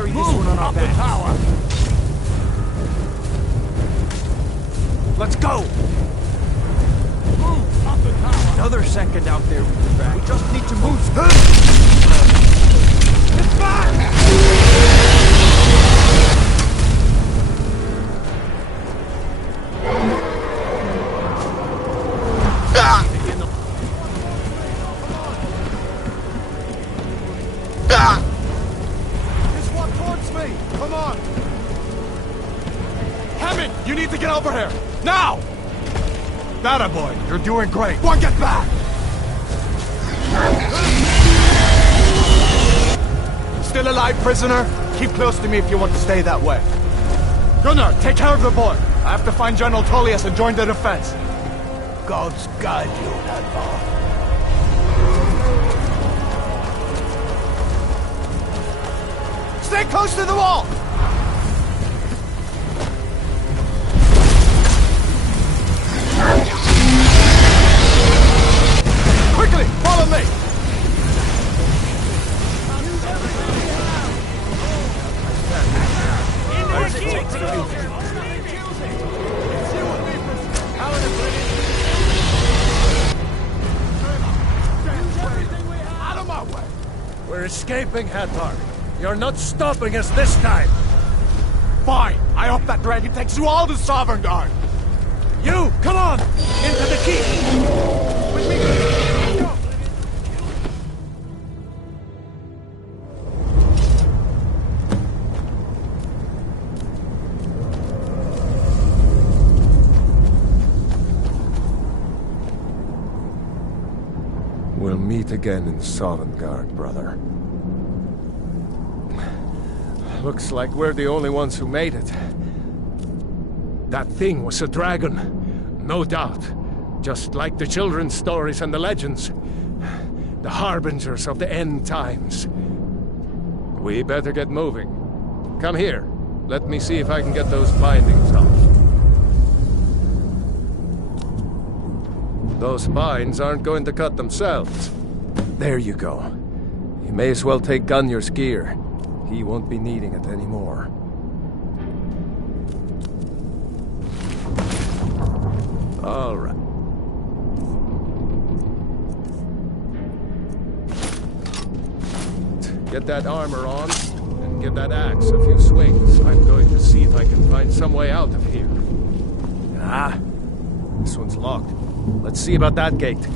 carry this one on our back. Tower. Let's go! Move up the tower. Another second out there with the back. We just need to move. It's back! Just walk towards me! Come on! Hammond, you need to get over here! Now! That boy, you're doing great. One, get back! Still alive, prisoner? Keep close to me if you want to stay that way. Gunnar, take care of the boy. I have to find General Tullius and join the defense. God's guide you, Hadvar. Stay close to the wall! Quickly, follow me! Out of my way! We're escaping, Hadvar. You're not stopping us this time. Fine. I hope that dragon takes you all to Sovereign Guard. You, come on! Into the keep! With me. Go. We'll meet again in Sovngarde, brother. Looks like we're the only ones who made it. That thing was a dragon, no doubt. Just like the children's stories and the legends. The harbingers of the end times. We better get moving. Come here. Let me see if I can get those bindings off. Those binds aren't going to cut themselves. There you go. You may as well take Gunnar's gear. He won't be needing it anymore. All right. Get that armor on, and give that axe a few swings. I'm going to see if I can find some way out of here. Ah, this one's locked. Let's see about that gate.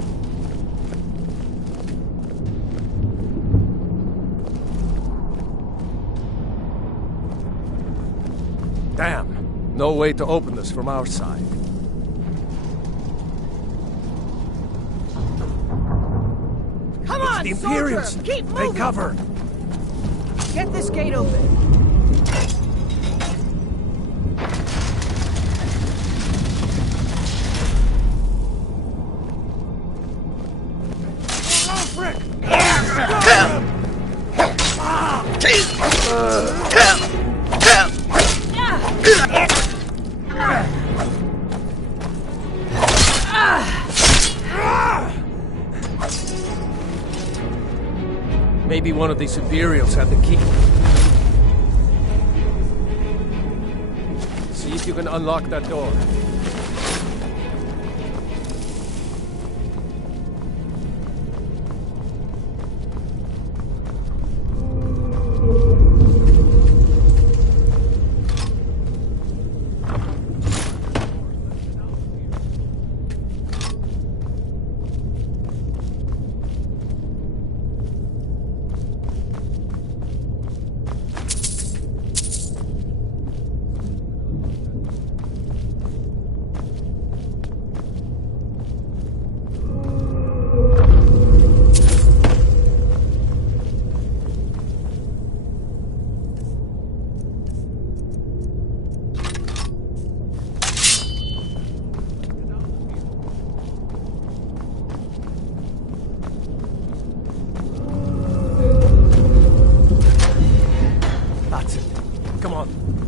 Damn, no way to open this from our side. Come It's on, the soldier! Imperials! Keep moving! Take cover! Get this gate open. Maybe one of these Imperials had the key. See if you can unlock that door.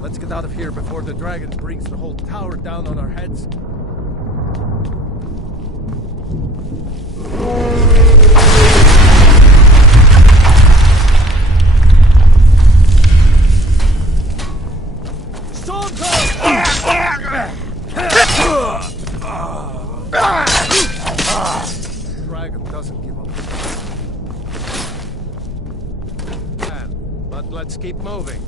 Let's get out of here before the dragon brings the whole tower down on our heads. dragon doesn't give up. But let's keep moving.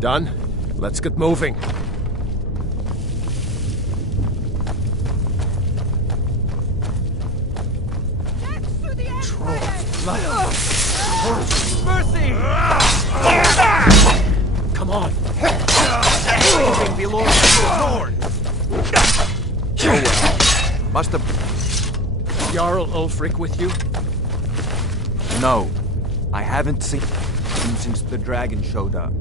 Done? Let's get moving. Mercy! Come on! Anything belongs to the Lord! Oh well. Must have... Jarl Ulfric with you? No. I haven't seen him since the dragon showed up.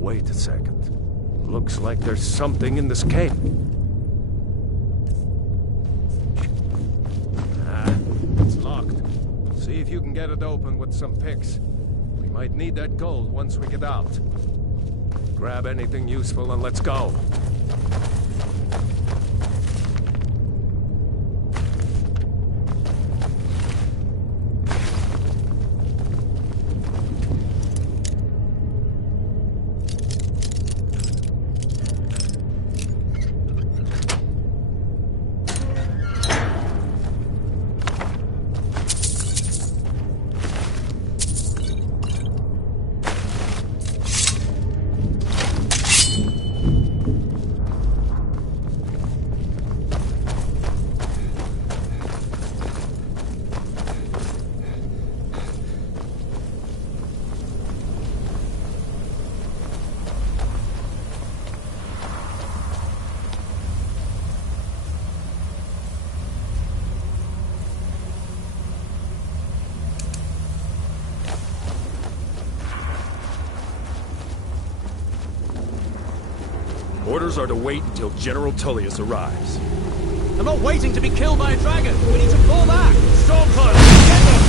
Wait a second. Looks like there's something in this cave. It's locked. See if you can get it open with some picks. We might need that gold once we get out. Grab anything useful and let's go. Orders are to wait until General Tullius arrives. I'm not waiting to be killed by a dragon! We need to fall back! Stormcloak, get them!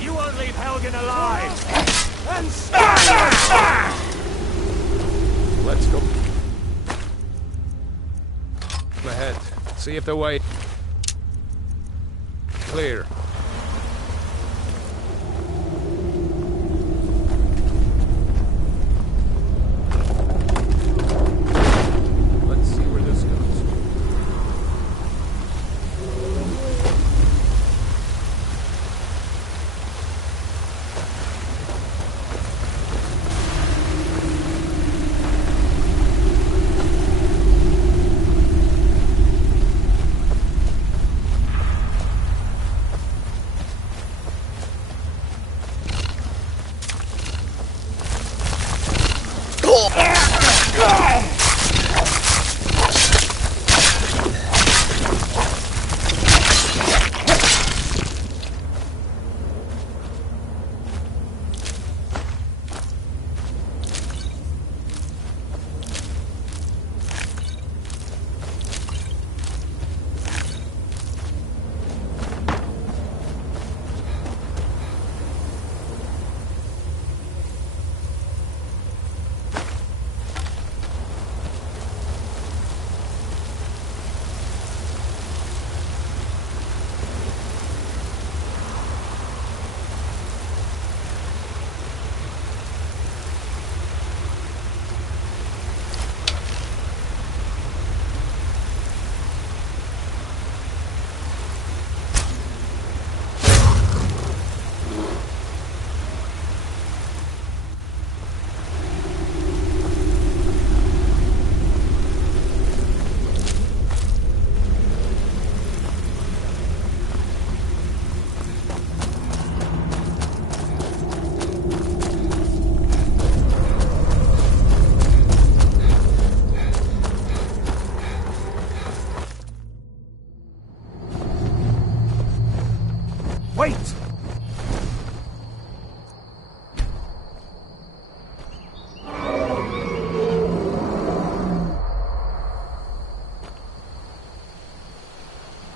You won't leave Helgen alive! And Let's go. Ahead. See if the way... Clear. Let's see where this goes.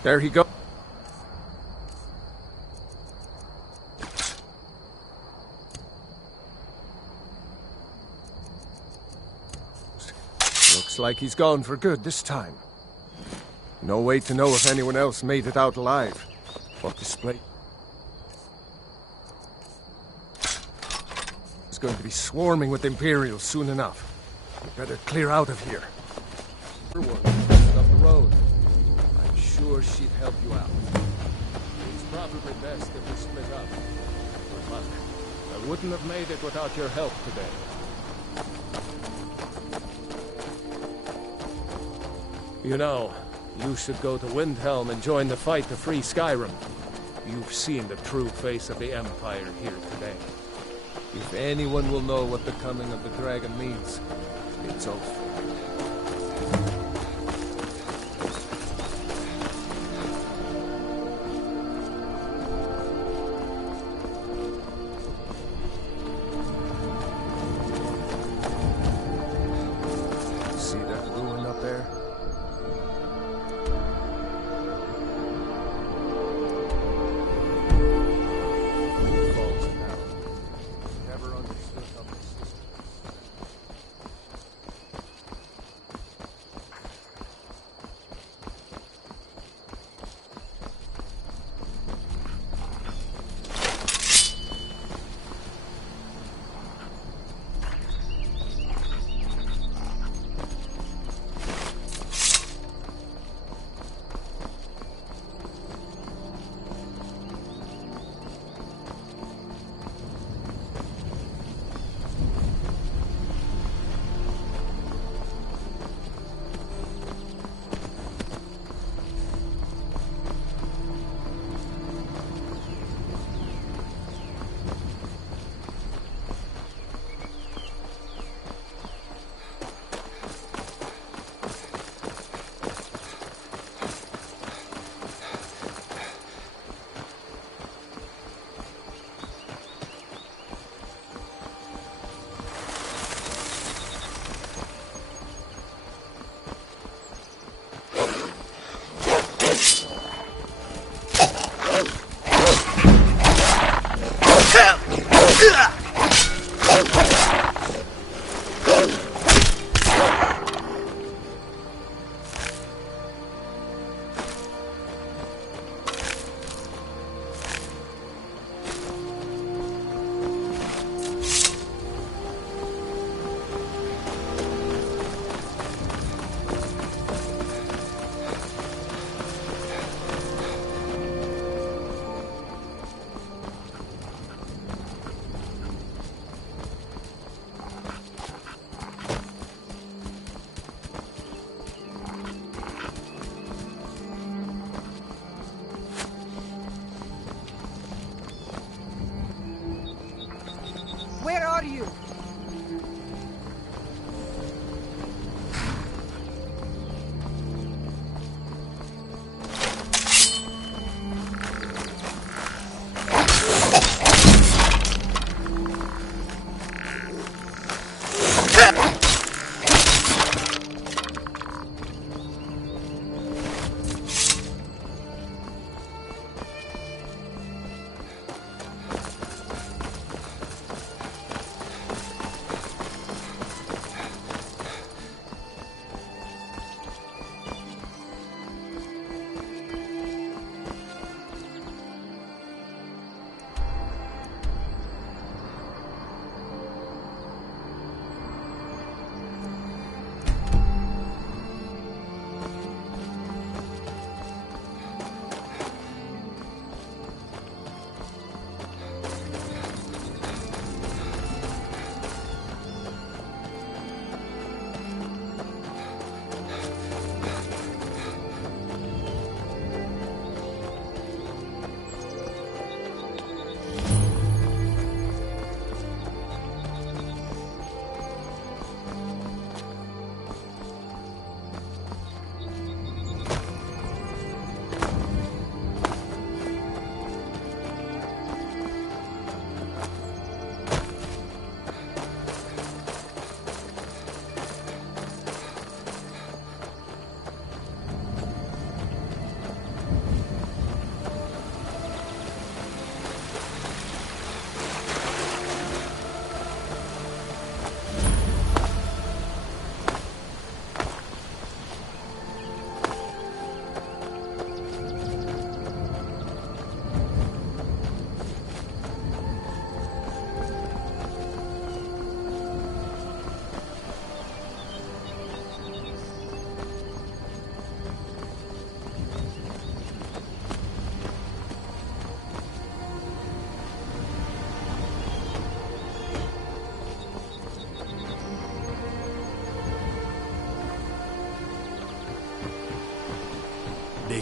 There he goes. Looks like he's gone for good this time. No way to know if anyone else made it out alive. What display? It's going to be swarming with Imperials soon enough. We better clear out of here. Everyone, up the road. I'm sure she'd help you out. It's probably best if we split up. Good luck. I wouldn't have made it without your help today. You know, you should go to Windhelm and join the fight to free Skyrim. You've seen the true face of the Empire here today. If anyone will know what the coming of the dragon means, it's Ulf. See that ruin up there? Falls now. Never understood how this system. Where are you?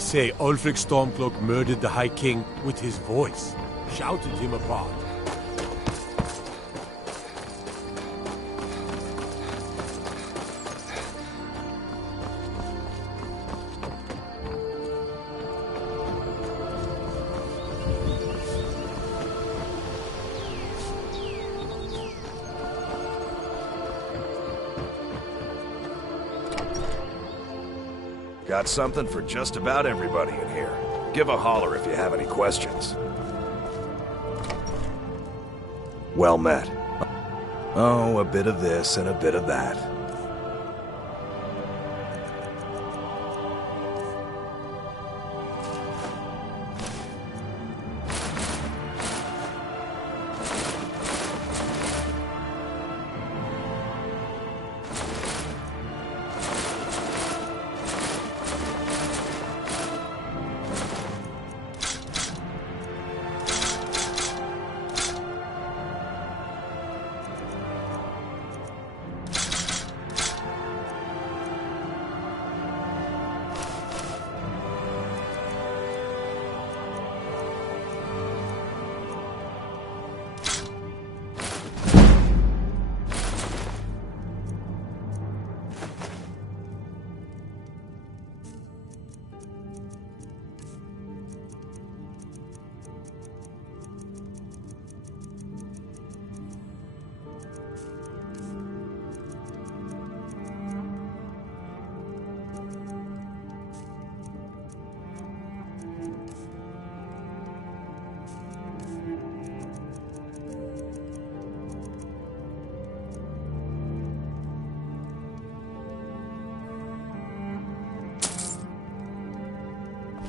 say Ulfric Stormcloak murdered the High King with his voice, shouted him apart. Got something for just about everybody in here. Give a holler if you have any questions. Well met. Oh, a bit of this and a bit of that.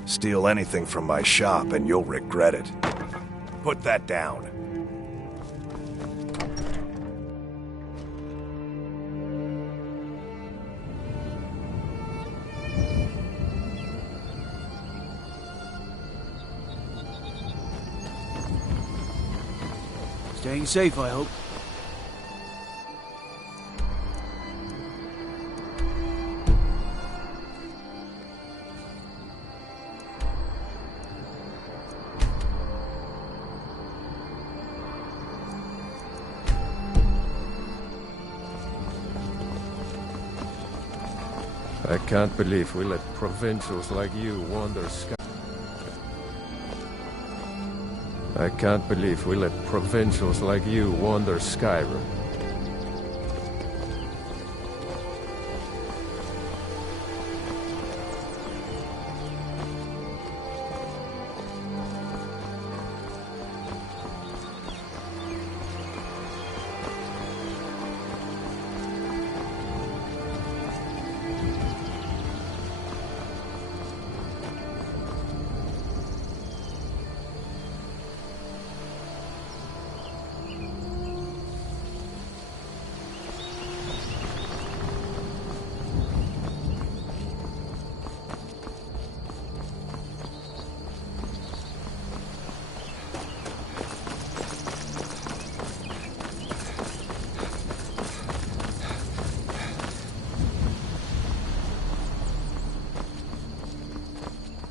Steal anything from my shop and you'll regret it. Put that down. Staying safe, I hope. I can't believe we let provincials like you wander Skyrim. I can't believe we let provincials like you wander Skyrim.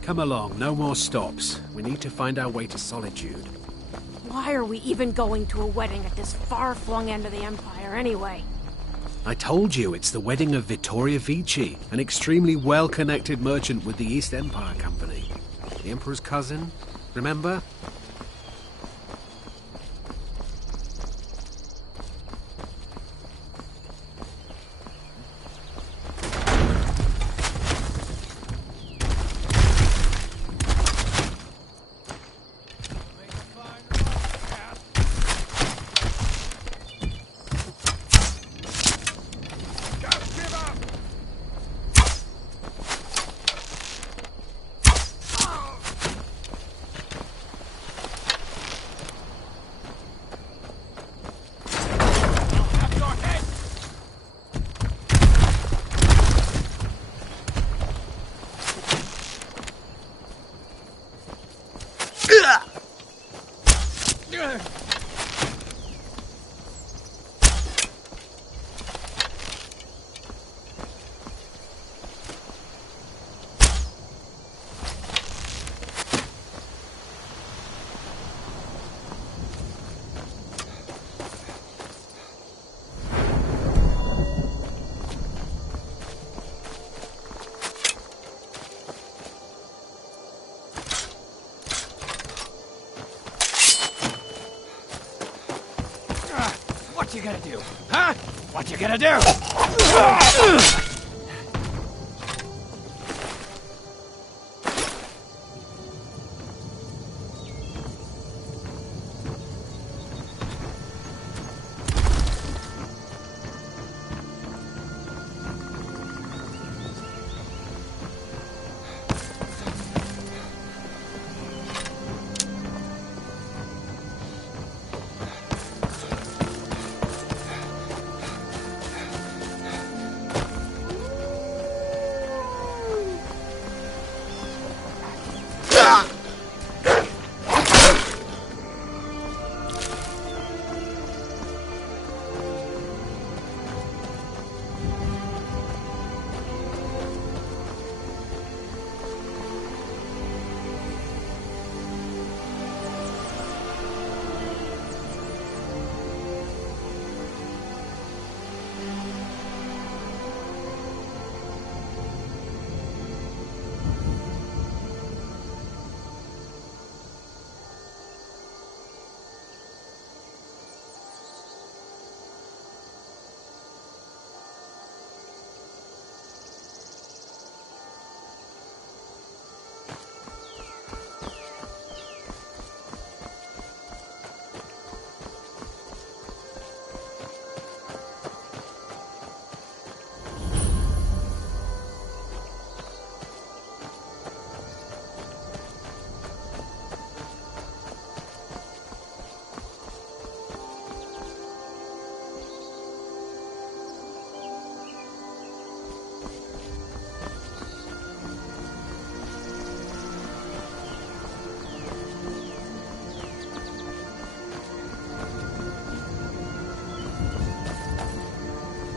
Come along, no more stops. We need to find our way to Solitude. Why are we even going to a wedding at this far-flung end of the Empire, anyway? I told you, it's the wedding of Vittoria Vici, an extremely well-connected merchant with the East Empire Company. The Emperor's cousin, remember? gonna do? Huh? What you gonna do?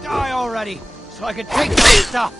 Die already, so I can take your stuff!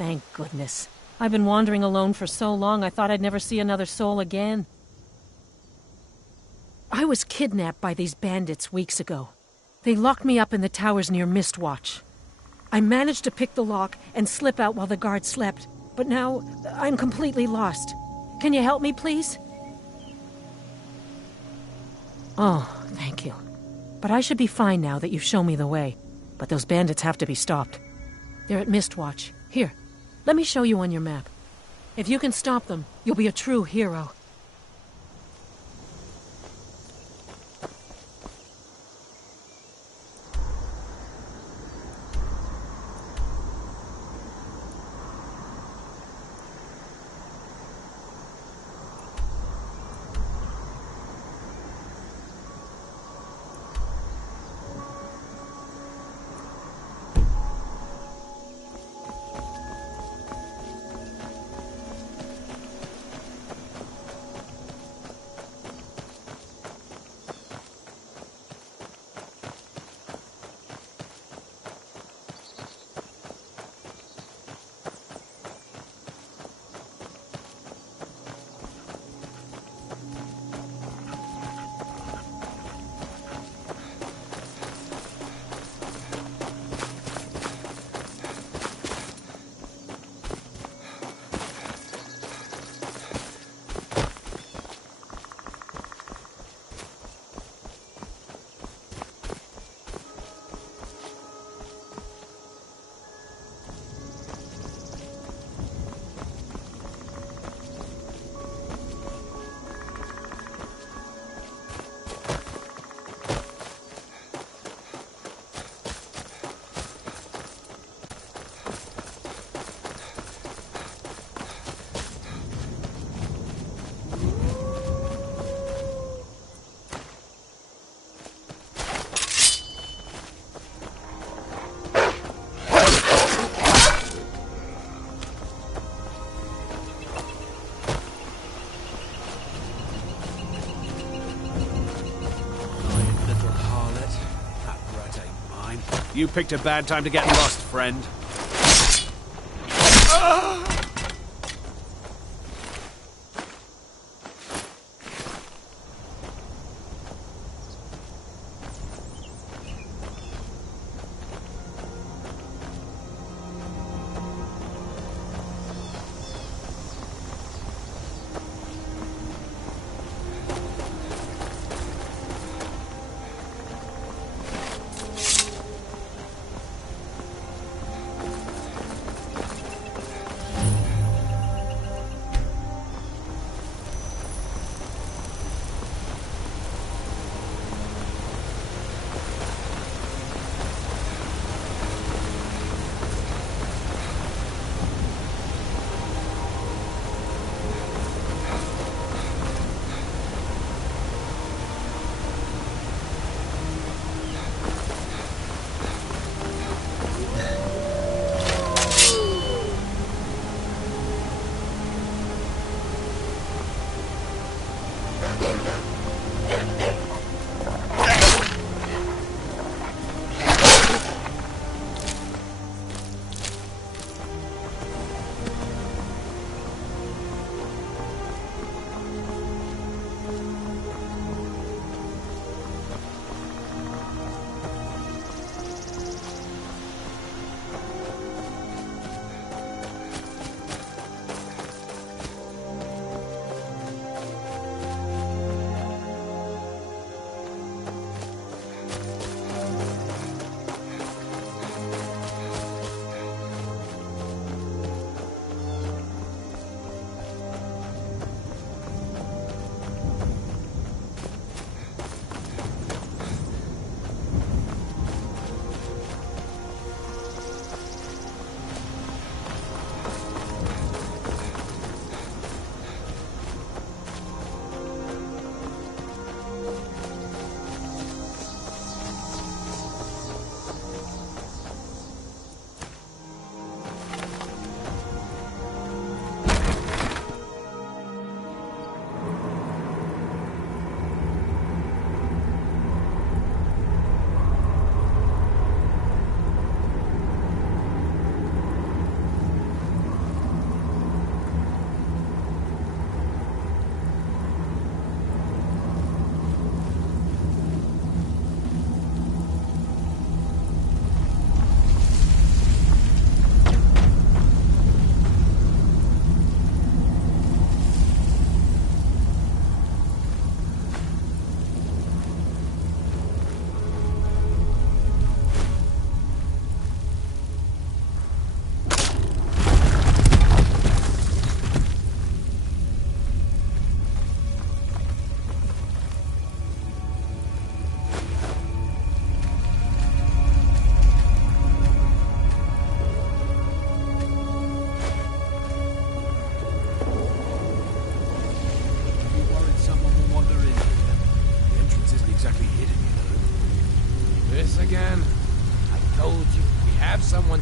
thank goodness. I've been wandering alone for so long, I thought I'd never see another soul again. I was kidnapped by these bandits weeks ago. They locked me up in the towers near Mistwatch. I managed to pick the lock and slip out while the guards slept, but now I'm completely lost. Can you help me, please? Oh, thank you. But I should be fine now that you've shown me the way. But those bandits have to be stopped. They're at Mistwatch. Here, let me show you on your map. If you can stop them, you'll be a true hero. You picked a bad time to get lost, friend.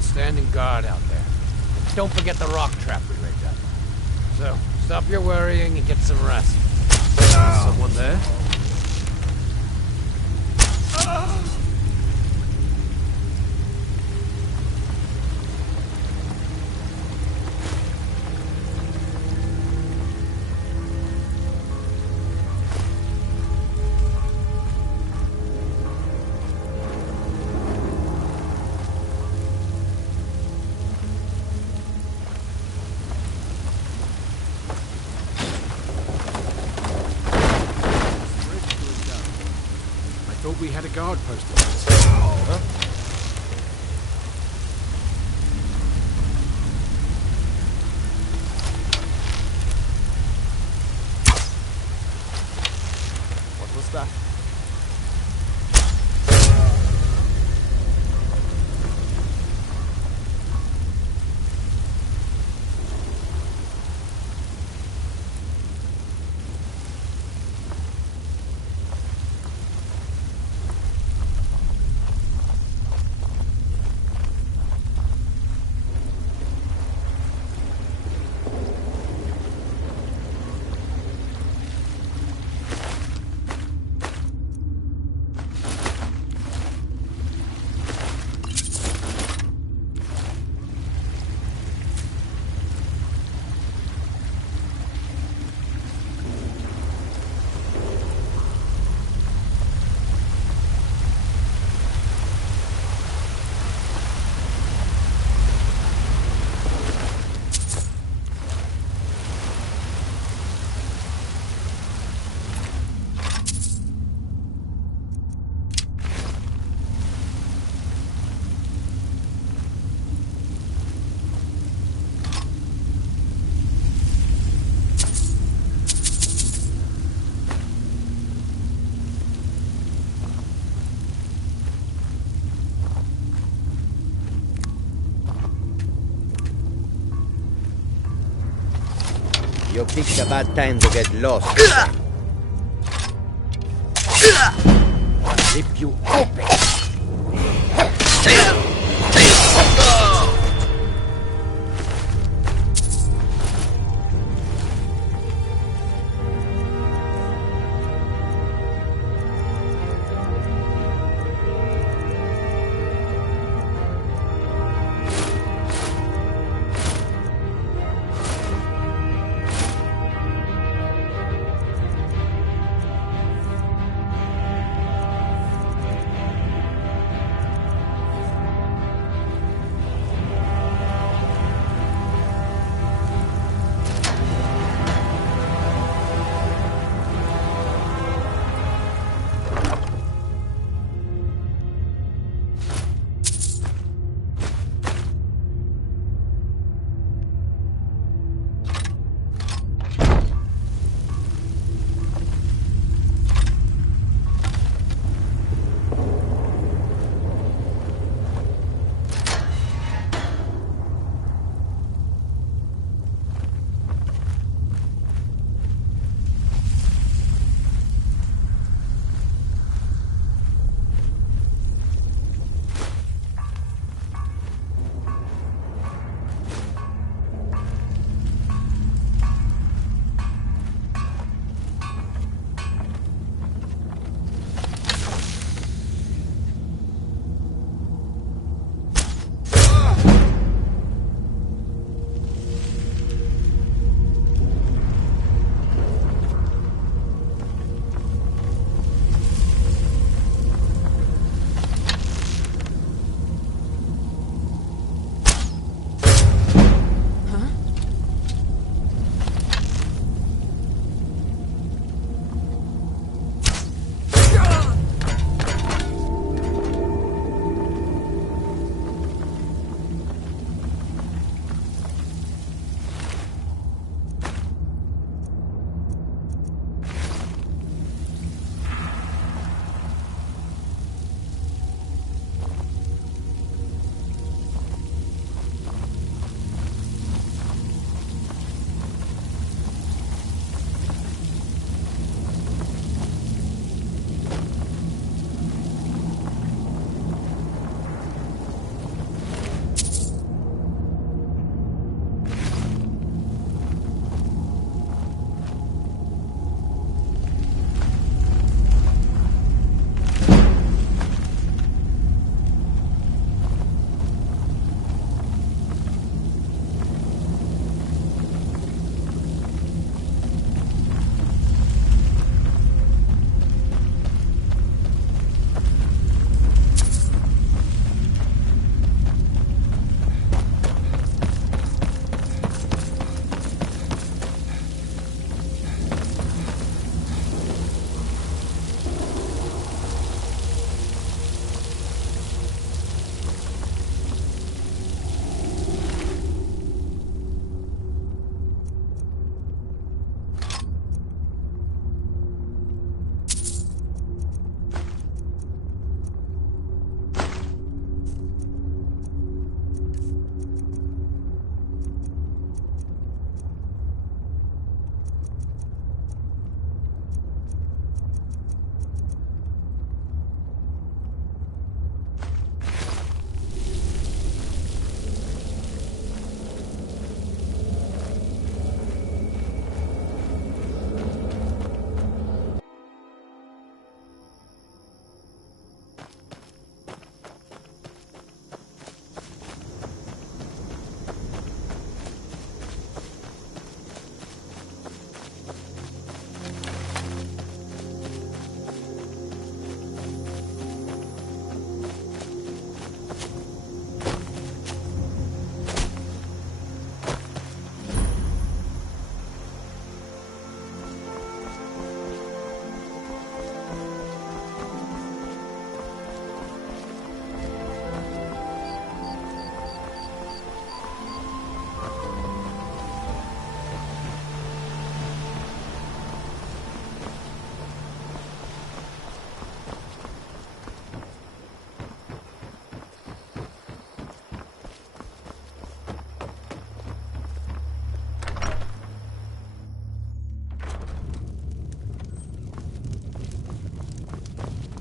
standing guard out there. Don't forget the rock trap we rigged up. So, stop your worrying and get some rest. Someone there? We had a guard posted. Huh? What was that? You picked a bad time to get lost. Rip you open.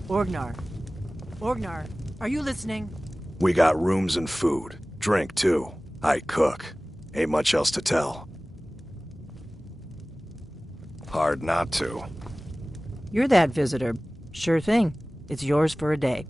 Orgnar. Orgnar, are you listening? We got rooms and food. Drink, too. I cook. Ain't much else to tell. Hard not to. You're that visitor. Sure thing. It's yours for a day.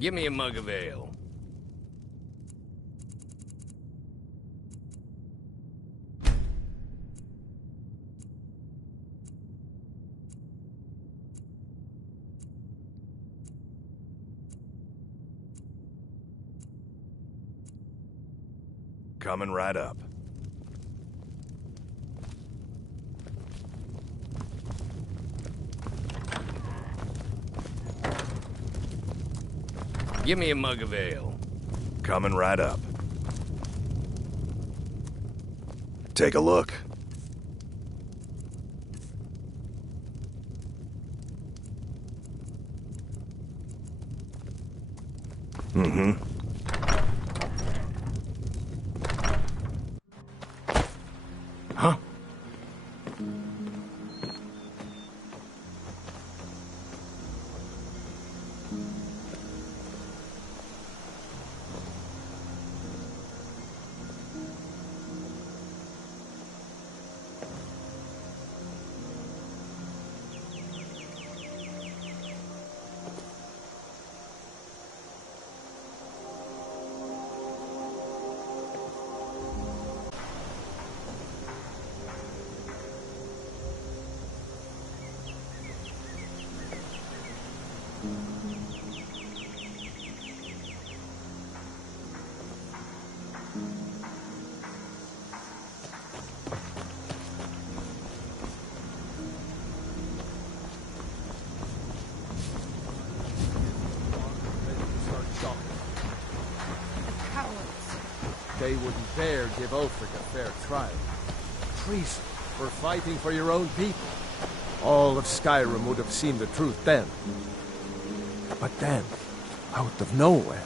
Give me a mug of ale. Coming right up. Give me a mug of ale. Coming right up. Take a look. Mm-hmm. Huh? They wouldn't dare give Ulfric a fair trial. Treason for fighting for your own people. All of Skyrim would have seen the truth then. But then, out of nowhere,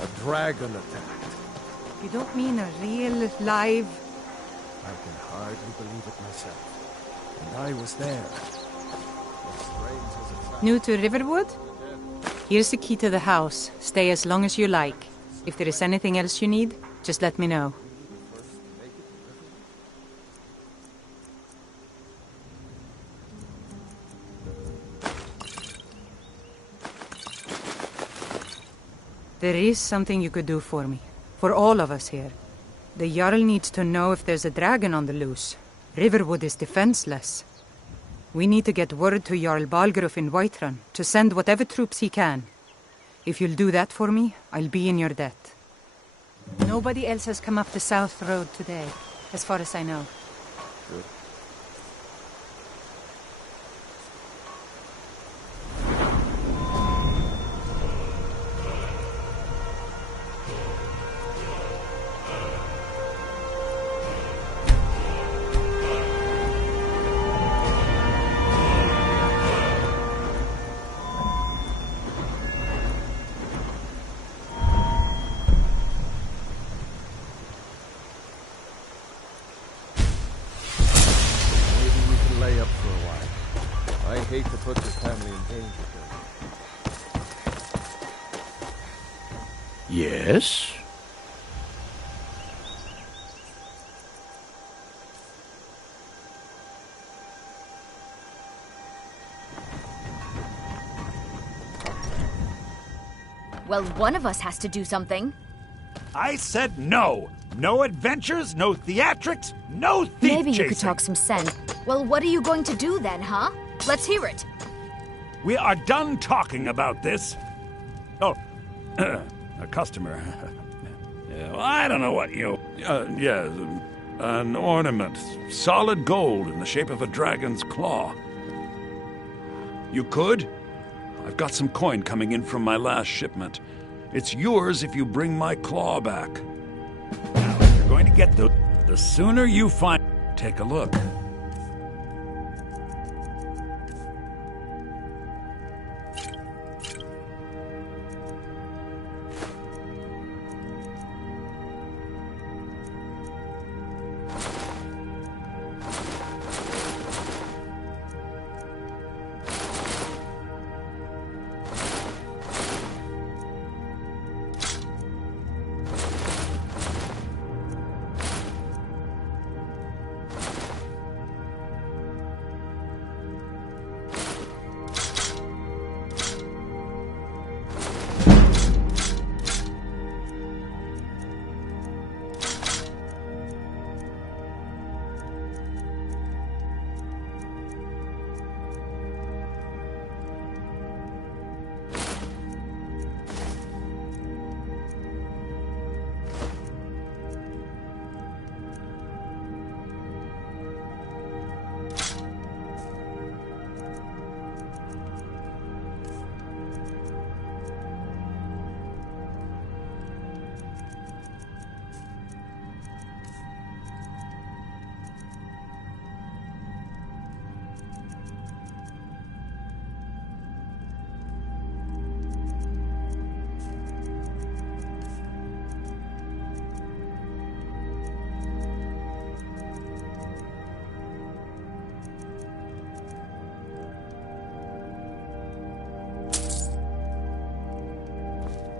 a dragon attacked. You don't mean a real, live... I can hardly believe it myself. And I was there. As strange as it sounds. New to Riverwood? Here's the key to the house. Stay as long as you like. If there is anything else you need, just let me know. There is something you could do for me. For all of us here. The Jarl needs to know if there's a dragon on the loose. Riverwood is defenseless. We need to get word to Jarl Balgruuf in Whiterun to send whatever troops he can. If you'll do that for me, I'll be in your debt. Nobody else has come up the South Road today, as far as I know. Good. Hate to put your family in danger, Bill. Yes? Well, one of us has to do something. I said no! No adventures, no theatrics, no thief Maybe you chasing. could talk some sense. Well, what are you going to do then, huh? Let's hear it. We are done talking about this. Oh, a customer. I don't know what you... yes, an ornament. Solid gold in the shape of a dragon's claw. You could? I've got some coin coming in from my last shipment. It's yours if you bring my claw back. Now, you're going to get the... The sooner you find... Take a look.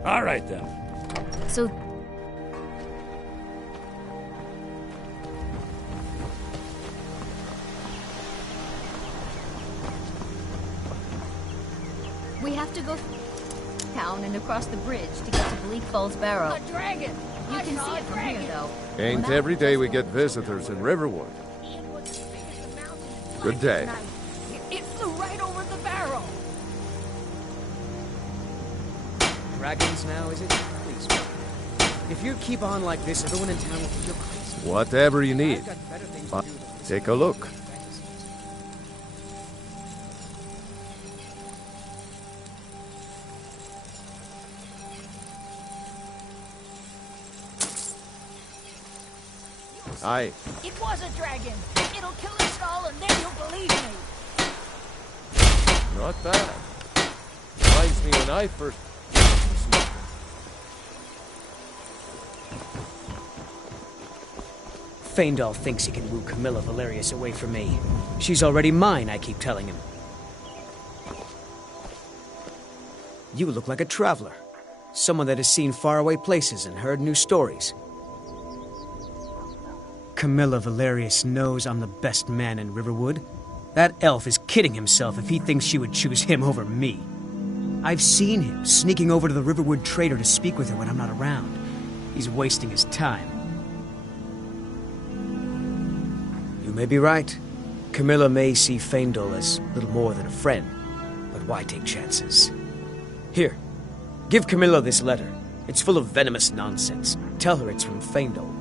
All right, then. So... we have to go town and across the bridge to get to Bleak Falls Barrow. A dragon! You can see it from here, though. Ain't every day we get visitors in Riverwood. Good day. It flew right over the barrow. Dragons now, is it? Please. If you keep on like this, everyone in town will think you're crazy. Whatever you need. Take a look. Aye. It was a dragon. It'll kill us all, and then you'll believe me. Not bad. Reminds me when I first... Faendal thinks he can woo Camilla Valerius away from me. She's already mine, I keep telling him. You look like a traveler. Someone that has seen faraway places and heard new stories. Camilla Valerius knows I'm the best man in Riverwood. That elf is kidding himself if he thinks she would choose him over me. I've seen him sneaking over to the Riverwood trader to speak with her when I'm not around. He's wasting his time. You may be right. Camilla may see Faendal as little more than a friend, but why take chances? Here, give Camilla this letter. It's full of venomous nonsense. Tell her it's from Faendal.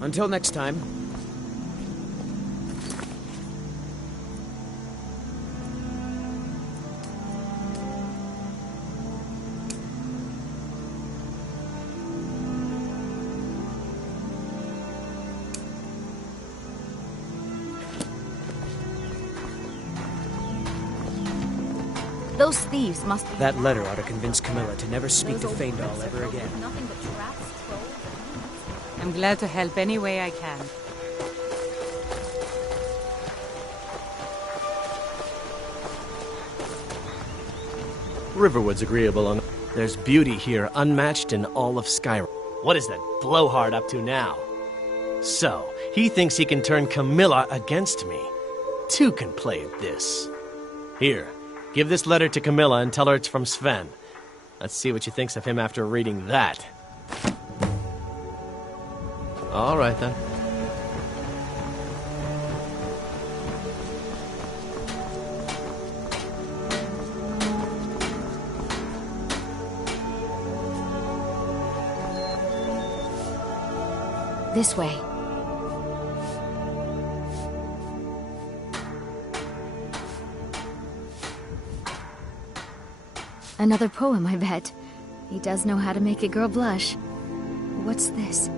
Until next time. Those thieves must be... That letter ought to convince Camilla to never speak to Faendal ever again. Nothing but traps, trolls, and... I'm glad to help any way I can. Riverwood's agreeable on... There's beauty here unmatched in all of Skyrim. What is that blowhard up to now? So, he thinks he can turn Camilla against me. Two can play at this. Here, give this letter to Camilla and tell her it's from Sven. Let's see what she thinks of him after reading that. All right, then. This way. Another poem, I bet. He does know how to make a girl blush. What's this?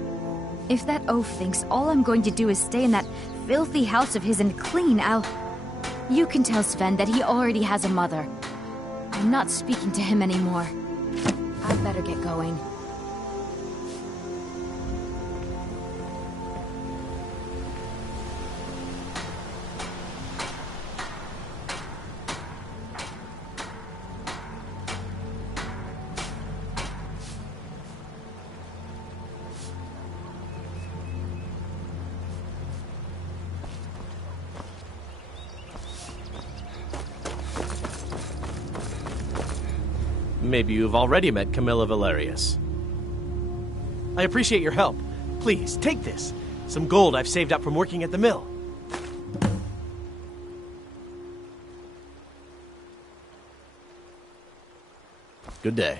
If that oaf thinks all I'm going to do is stay in that filthy house of his and clean, You can tell Sven that he already has a mother. I'm not speaking to him anymore. I'd better get going. Maybe you've already met Camilla Valerius. I appreciate your help. Please, take this. Some gold I've saved up from working at the mill. Good day.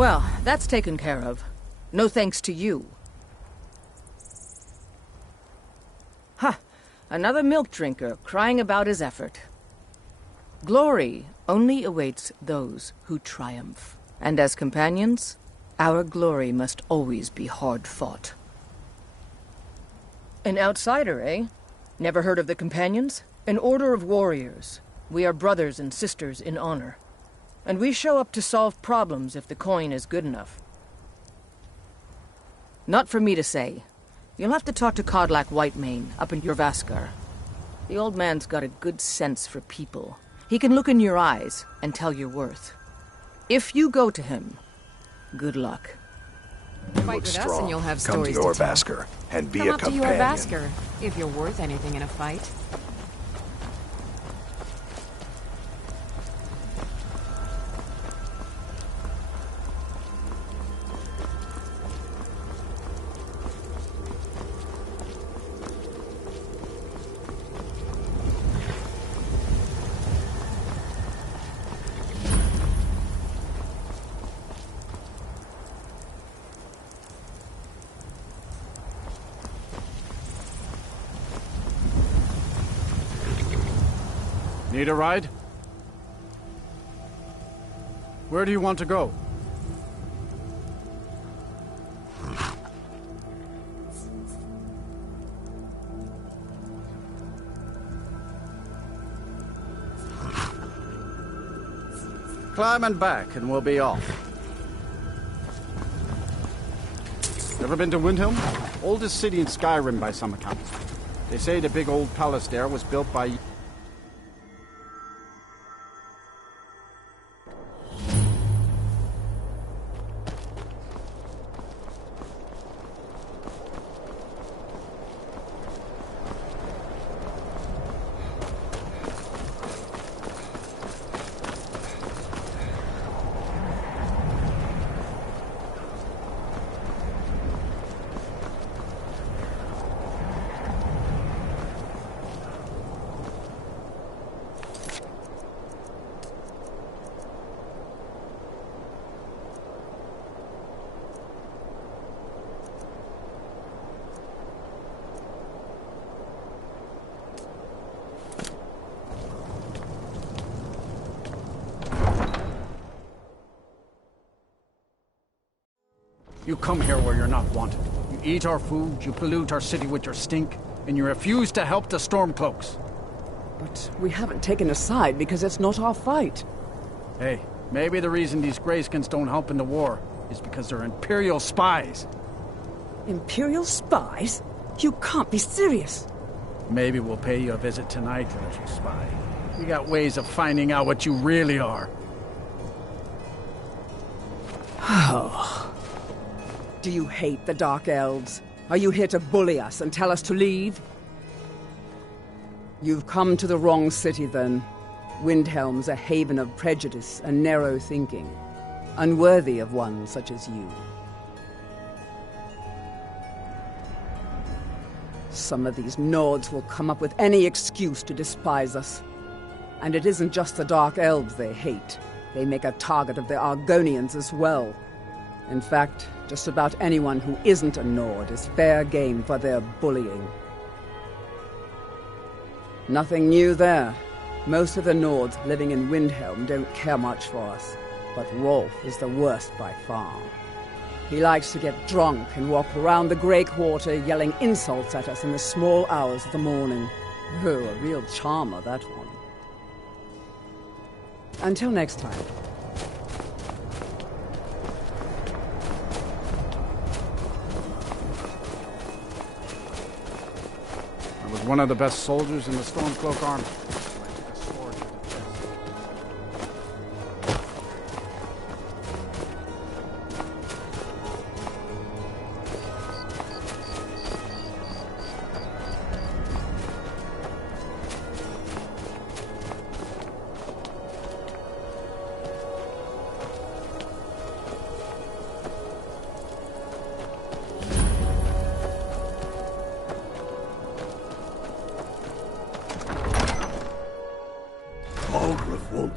Well, that's taken care of. No thanks to you. Ha! Another milk drinker crying about his effort. Glory only awaits those who triumph. And as companions, our glory must always be hard fought. An outsider, eh? Never heard of the Companions? An order of warriors. We are brothers and sisters in honor. And we show up to solve problems if the coin is good enough. Not for me to say. You'll have to talk to Kodlak Whitemane up in Jorvaskar. The old man's got a good sense for people. He can look in your eyes and tell your worth. If you go to him, good luck. Fight with us and you'll have stories to tell. Come to Jorvaskar and be a companion. Come up to Jorvaskar, if you're worth anything in a fight. Need a ride? Where do you want to go? Climb and back, and we'll be off. Ever been to Windhelm? Oldest city in Skyrim by some accounts. They say the big old palace there was built by... You come here where you're not wanted. You eat our food, you pollute our city with your stink, and you refuse to help the Stormcloaks. But we haven't taken a side because it's not our fight. Hey, maybe the reason these Greyskins don't help in the war is because they're Imperial spies. Imperial spies? You can't be serious. Maybe we'll pay you a visit tonight, little spy. We got ways of finding out what you really are. Oh. Do you hate the Dark Elves? Are you here to bully us and tell us to leave? You've come to the wrong city, then. Windhelm's a haven of prejudice and narrow thinking, unworthy of one such as you. Some of these Nords will come up with any excuse to despise us. And it isn't just the Dark Elves they hate. They make a target of the Argonians as well. In fact, just about anyone who isn't a Nord is fair game for their bullying. Nothing new there. Most of the Nords living in Windhelm don't care much for us, but Rolf is the worst by far. He likes to get drunk and walk around the Grey Quarter yelling insults at us in the small hours of the morning. Oh, a real charmer, that one. Until next time. I was one of the best soldiers in the Stormcloak army.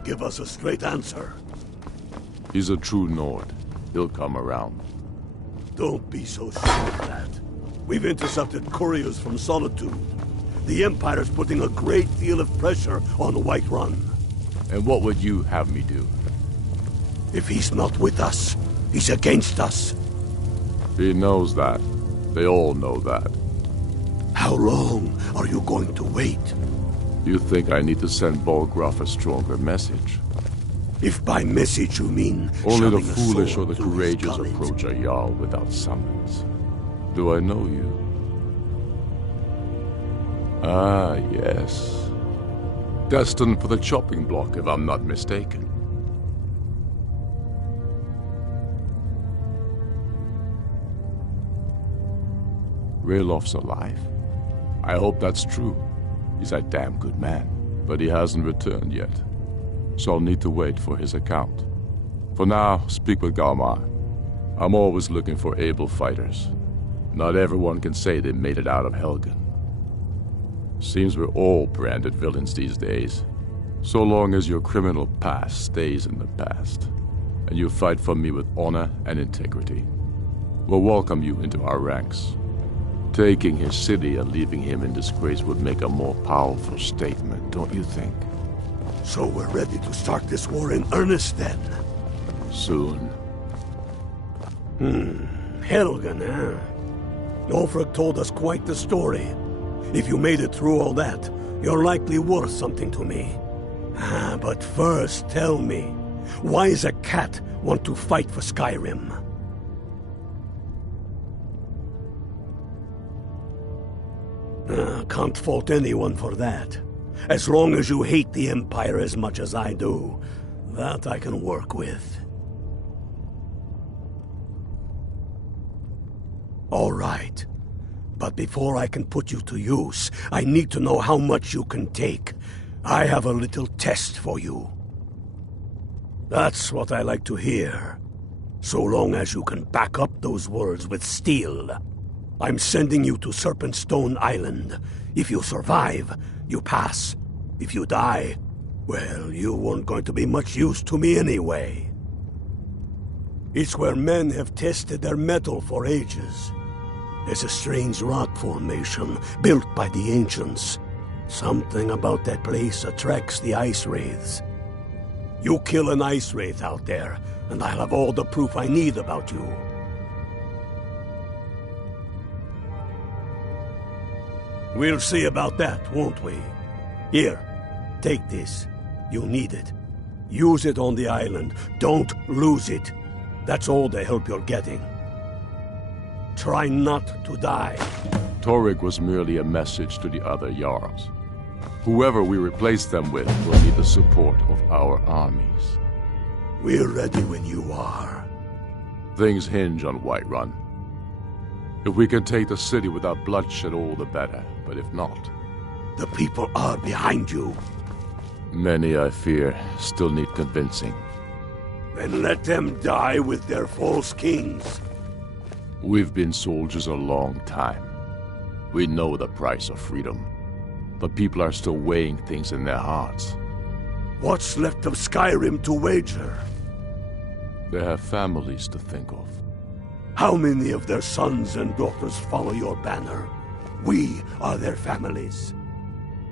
Give us a straight answer. He's a true Nord. He'll come around. Don't be so sure of that. We've intercepted couriers from Solitude. The Empire's putting a great deal of pressure on the White Run. And what would you have me do? If he's not with us, he's against us. He knows that. They all know that. How long are you going to wait? You think I need to send Bolgraf a stronger message? If by message you mean only the foolish or the courageous approach a Jarl without summons. Do I know you? Ah, yes. Destined for the chopping block, if I'm not mistaken. Railof's alive. I hope that's true. He's a damn good man, but he hasn't returned yet. So I'll need to wait for his account. For now, speak with Galmar. I'm always looking for able fighters. Not everyone can say they made it out of Helgen. Seems we're all branded villains these days. So long as your criminal past stays in the past, and you fight for me with honor and integrity, we'll welcome you into our ranks. Taking his city and leaving him in disgrace would make a more powerful statement, don't you think? So we're ready to start this war in earnest then? Soon. Helgen, huh? Ulfric told us quite the story. If you made it through all that, you're likely worth something to me. But first, tell me, why does a cat want to fight for Skyrim? Can't fault anyone for that. As long as you hate the Empire as much as I do, that I can work with. All right. But before I can put you to use, I need to know how much you can take. I have a little test for you. That's what I like to hear. So long as you can back up those words with steel. I'm sending you to Serpentstone Island. If you survive, you pass. If you die, well, you weren't going to be much use to me anyway. It's where men have tested their metal for ages. There's a strange rock formation built by the ancients. Something about that place attracts the ice wraiths. You kill an ice wraith out there, and I'll have all the proof I need about you. We'll see about that, won't we? Here, take this. You'll need it. Use it on the island. Don't lose it. That's all the help you're getting. Try not to die. Torrig was merely a message to the other Jarls. Whoever we replace them with will need the support of our armies. We're ready when you are. Things hinge on Whiterun. If we can take the city without bloodshed, all the better. But if not... The people are behind you. Many, I fear, still need convincing. Then let them die with their false kings. We've been soldiers a long time. We know the price of freedom. But people are still weighing things in their hearts. What's left of Skyrim to wager? They have families to think of. How many of their sons and daughters follow your banner? We are their families.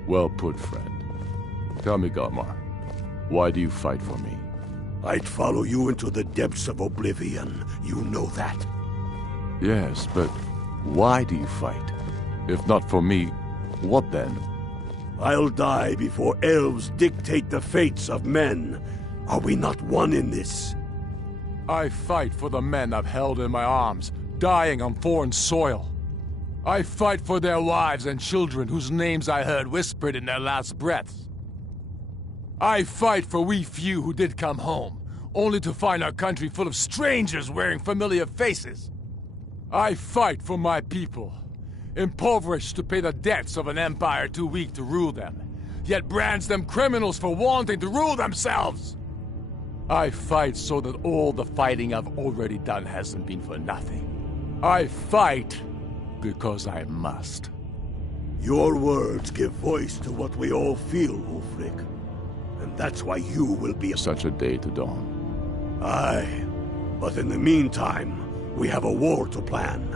Well put, friend. Tell me, Galmar, why do you fight for me? I'd follow you into the depths of oblivion. You know that. Yes, but why do you fight? If not for me, what then? I'll die before elves dictate the fates of men. Are we not one in this? I fight for the men I've held in my arms, dying on foreign soil. I fight for their wives and children whose names I heard whispered in their last breaths. I fight for we few who did come home, only to find our country full of strangers wearing familiar faces. I fight for my people, impoverished to pay the debts of an empire too weak to rule them, yet brands them criminals for wanting to rule themselves. I fight so that all the fighting I've already done hasn't been for nothing. I fight because I must. Your words give voice to what we all feel, Ulfric. And that's why you will be such a day to dawn. Aye, but in the meantime, we have a war to plan.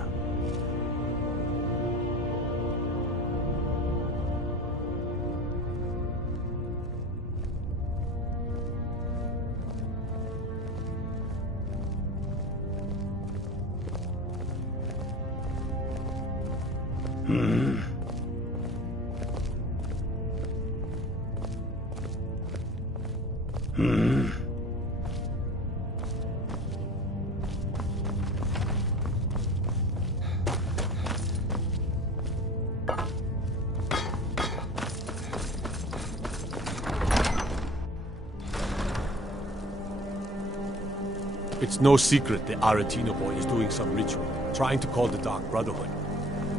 It's no secret the Aretino boy is doing some ritual, trying to call the Dark Brotherhood.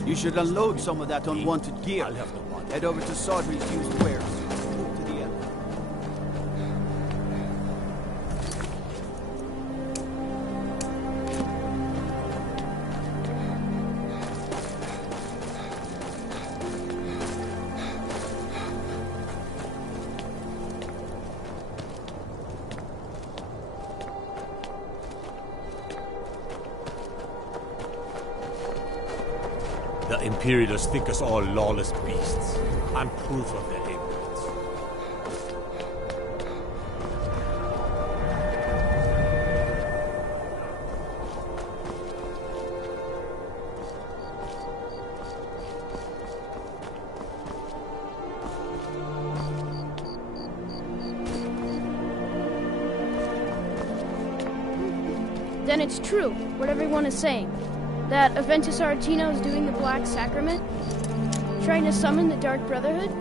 You should unload some of that unwanted gear. I'll have the one. Head over to Sodri's used wares. Move to the end. The Imperials think us all lawless beasts. I'm proof of their ignorance. Then it's true, what everyone is saying. That Aventus Aretino is doing the Black Sacrament? Trying to summon the Dark Brotherhood?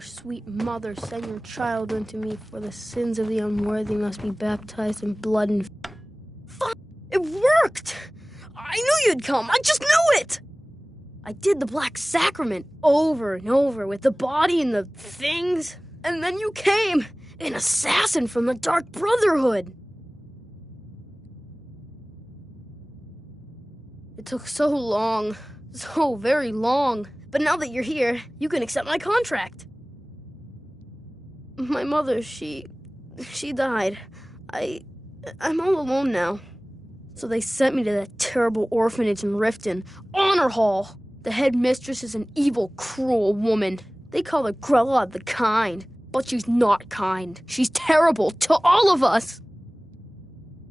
Sweet mother, send your child unto me, for the sins of the unworthy must be baptized in blood and... It worked! I knew you'd come, I just knew it! I did the Black Sacrament over and over with the body and the things, and then you came, an assassin from the Dark Brotherhood. It took so long, so very long, but now that you're here, you can accept my contract. My mother, she died. I'm all alone now. So they sent me to that terrible orphanage in Riften, Honor Hall. The head mistress is an evil, cruel woman. They call her Grella the Kind, but she's not kind. She's terrible to all of us.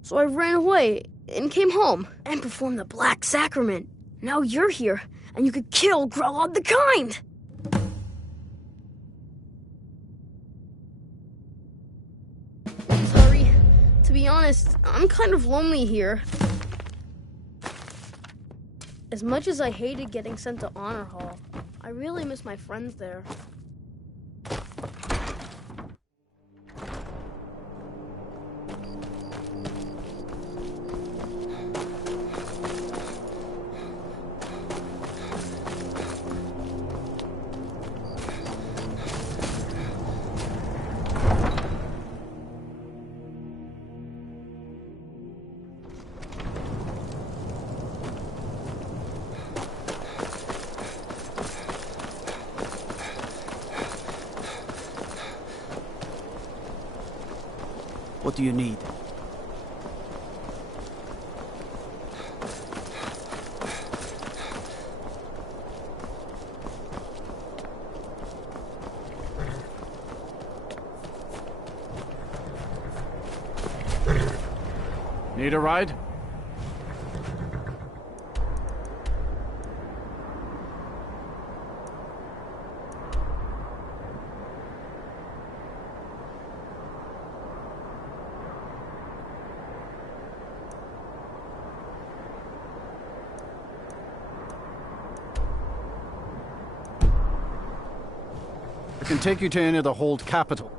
So I ran away and came home and performed the Black Sacrament. Now you're here, and you could kill Grella the Kind. Sorry. To be honest, I'm kind of lonely here. As much as I hated getting sent to Honor Hall, I really miss my friends there. What do you need? Need a ride? I can take you to any of the Hold capital.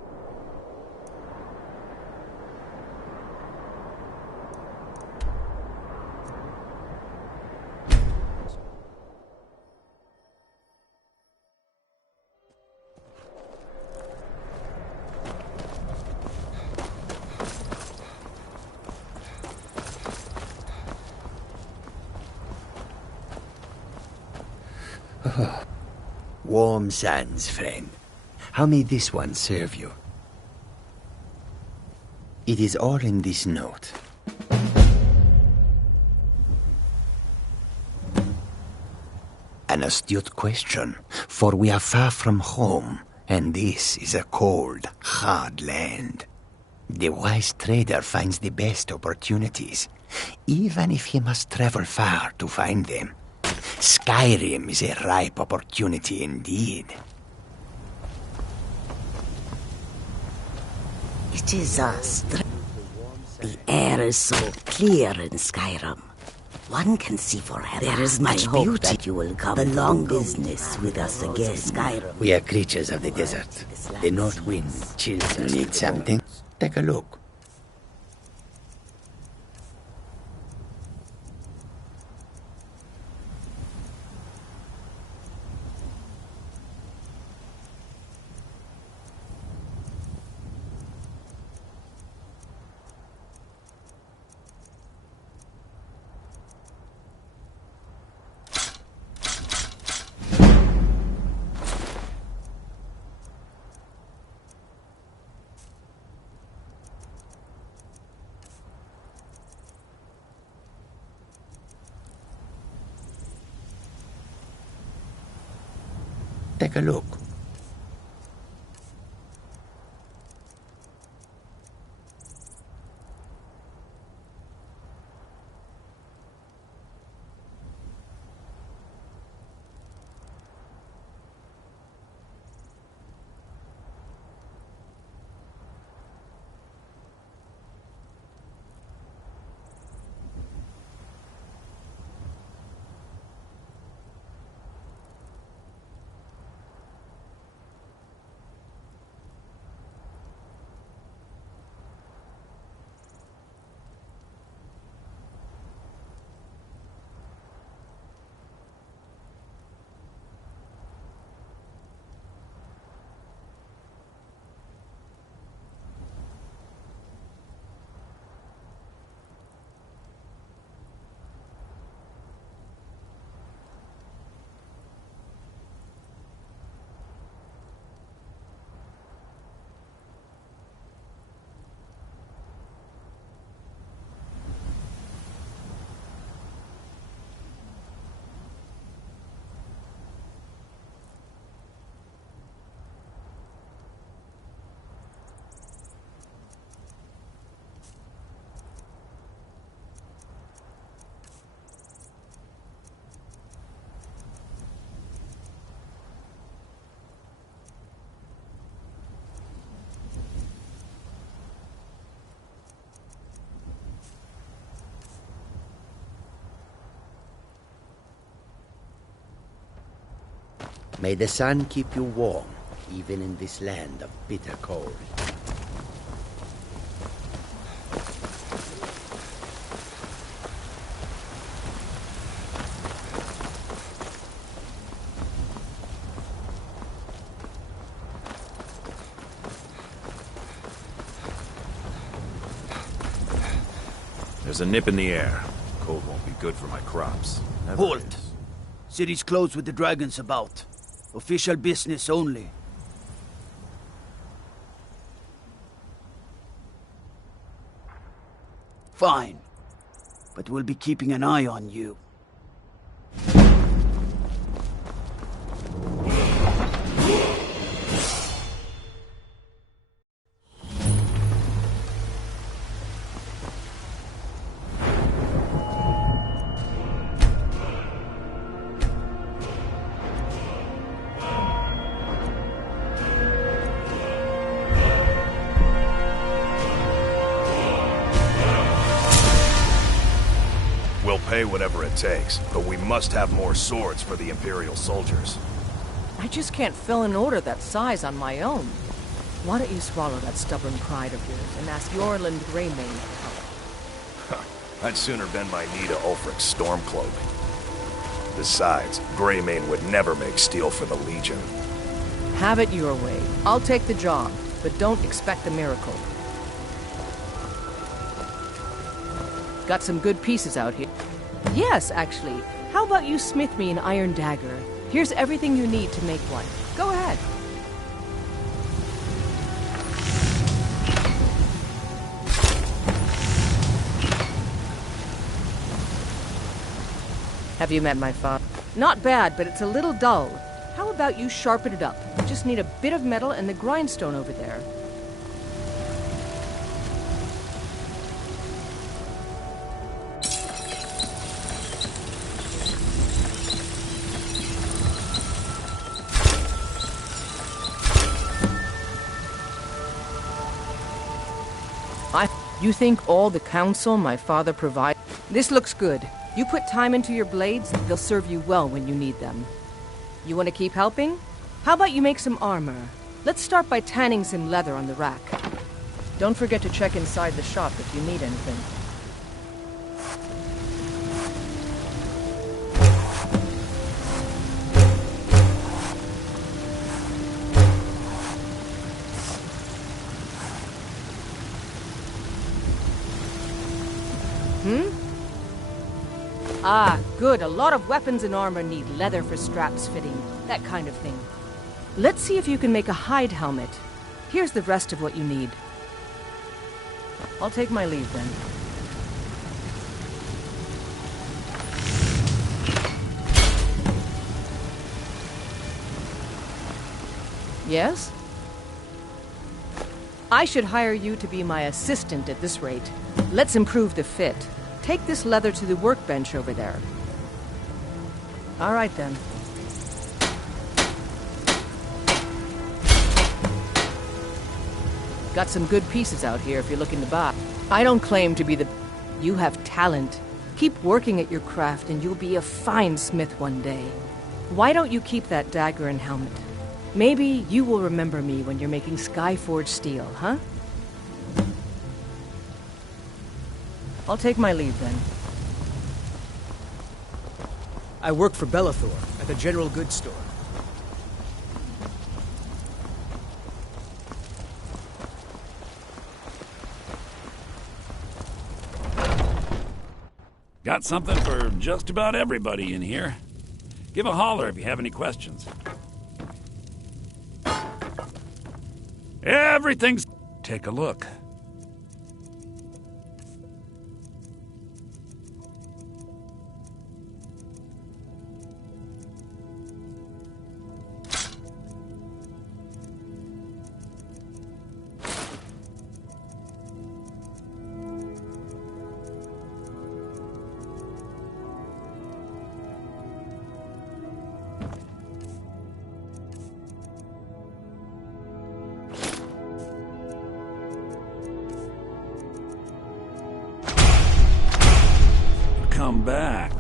Warm sands, friend. How may this one serve you? It is all in this note. An astute question, for we are far from home, and this is a cold, hard land. The wise trader finds the best opportunities, even if he must travel far to find them. Skyrim is a ripe opportunity indeed. It is us. The air is so clear in Skyrim. One can see forever. There is much beauty that you will come along business with us again. Skyrim. We are creatures of the desert. The north wind chills us. Need something? Take a look. Take a look. May the sun keep you warm, even in this land of bitter cold. There's a nip in the air. Cold won't be good for my crops. Never Halt! is. City's closed with the dragons about. Official business only. Fine. But we'll be keeping an eye on you. We'll pay whatever it takes, but we must have more swords for the Imperial soldiers. I just can't fill an order that size on my own. Why don't you swallow that stubborn pride of yours and ask Yorland Greymane for help? I'd sooner bend my knee to Ulfric's Stormcloak. Besides, Greymane would never make steel for the Legion. Have it your way. I'll take the job, but don't expect a miracle. Got some good pieces out here. Yes, actually. How about you smith me an iron dagger? Here's everything you need to make one. Go ahead. Have you met my father? Not bad, but it's a little dull. How about you sharpen it up? Just need a bit of metal and the grindstone over there. You think all the counsel my father provided? This looks good. You put time into your blades, they'll serve you well when you need them. You want to keep helping? How about you make some armor? Let's start by tanning some leather on the rack. Don't forget to check inside the shop if you need anything. Ah, good. A lot of weapons and armor need leather for straps fitting, that kind of thing. Let's see if you can make a hide helmet. Here's the rest of what you need. I'll take my leave then. Yes? I should hire you to be my assistant at this rate. Let's improve the fit. Take this leather to the workbench over there. All right, then. Got some good pieces out here if you're looking to buy. I don't claim to be the... You have talent. Keep working at your craft and you'll be a fine smith one day. Why don't you keep that dagger and helmet? Maybe you will remember me when you're making Skyforged steel, huh? I'll take my leave then. I work for Bellathor at the general goods store. Got something for just about everybody in here. Give a holler if you have any questions. Everything's... Take a look. Come back.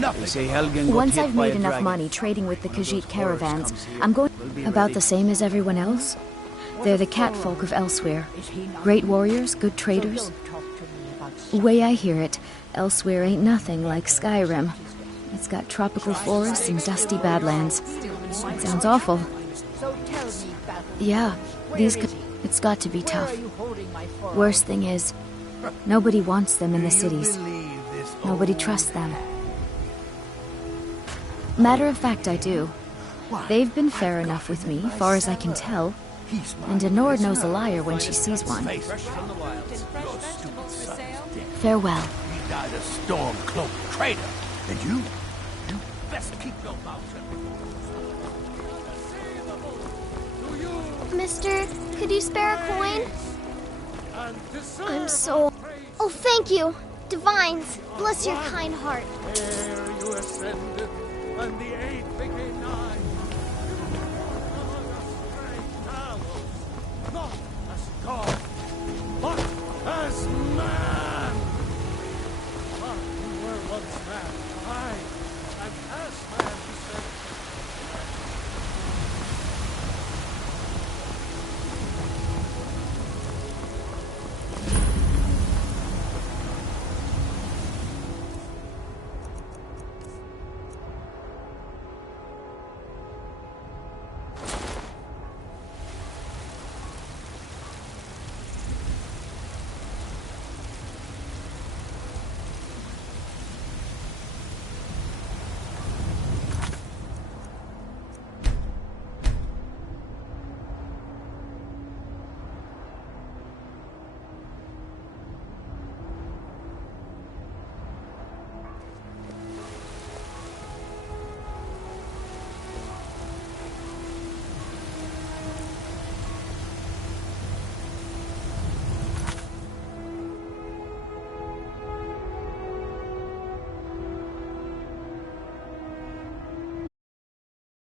They say Helgen got Once hit I've by made a enough dragon. money trading with the Khajiit caravans, comes here, I'm going we'll be about ready. the same as everyone else. They're the catfolk of elsewhere. Great warriors, good traders. The way I hear it, elsewhere ain't nothing like Skyrim. It's got tropical forests and dusty badlands. It sounds awful. Yeah, it's got to be tough. Worst thing is, nobody wants them in the cities. Nobody trusts them. Matter of fact, I do. They've been fair enough with me, far as I can tell. And Denord knows a liar when she sees one. Farewell. He died a storm-cloaked traitor. And you best keep your mouth shut. Mister, could you spare a coin? I'm so... Oh, thank you. Divines, bless your kind heart.